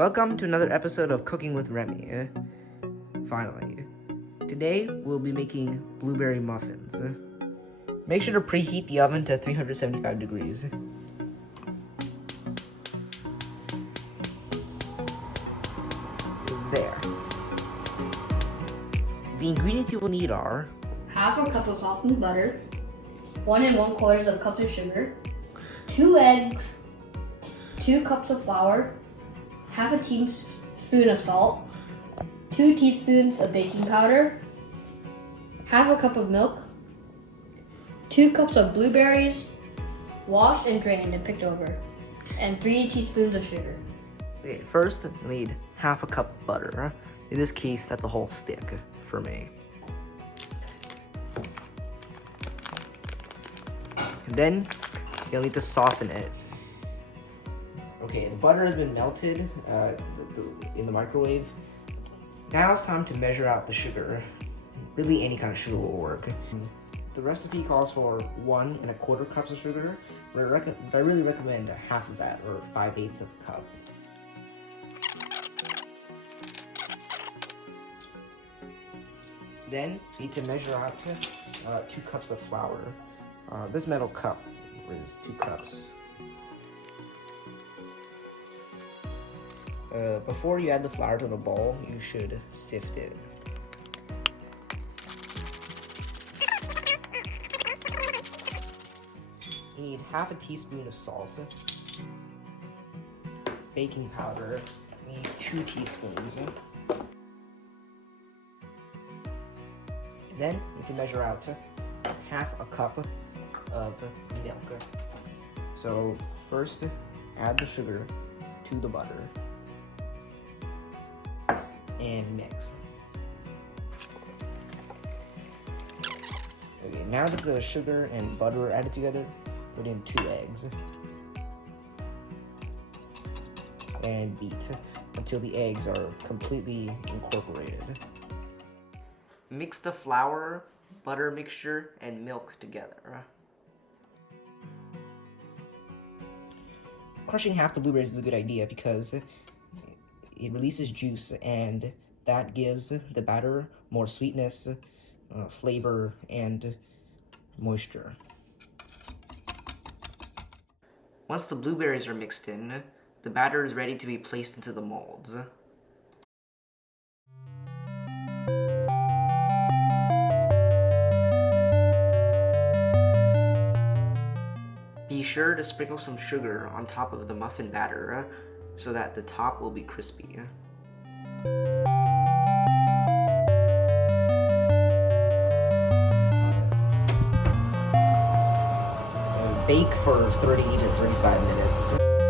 Welcome to another episode of Cooking with Remy. Finally. Today we'll be making blueberry muffins. Make sure to preheat the oven to 375 degrees. There. The ingredients you will need are half a cup of softened butter, 1 1/4 cup of sugar, 2 eggs, 2 cups of flour, half a teaspoon of salt, 2 teaspoons of baking powder, half a cup of milk, 2 cups of blueberries, washed and drained and picked over, and 3 teaspoons of sugar. Okay, first, you'll need half a cup of butter. In this case, that's a whole stick for me. And then, you'll need to soften it. Okay, the butter has been melted in the microwave. Now it's time to measure out the sugar. Really, any kind of sugar will work. The recipe calls for 1 1/4 cups of sugar, but I really recommend half of that, or 5/8 of a cup. Then, you need to measure out 2 cups of flour. This metal cup is 2 cups. Before you add the flour to the bowl, you should sift it. You need half a teaspoon of salt. Baking powder, you need 2 teaspoons. Then you need to measure out half a cup of milk. So first, add the sugar to the butter and mix. Okay, now that the sugar and butter are added together, put in 2 eggs and beat until the eggs are completely incorporated. Mix the flour, butter mixture, and milk together. Crushing half the blueberries is a good idea because it releases juice, and that gives the batter more sweetness, flavor, and moisture. Once the blueberries are mixed in, the batter is ready to be placed into the molds. Be sure to sprinkle some sugar on top of the muffin batter so that the top will be crispy. Bake for 30 to 35 minutes.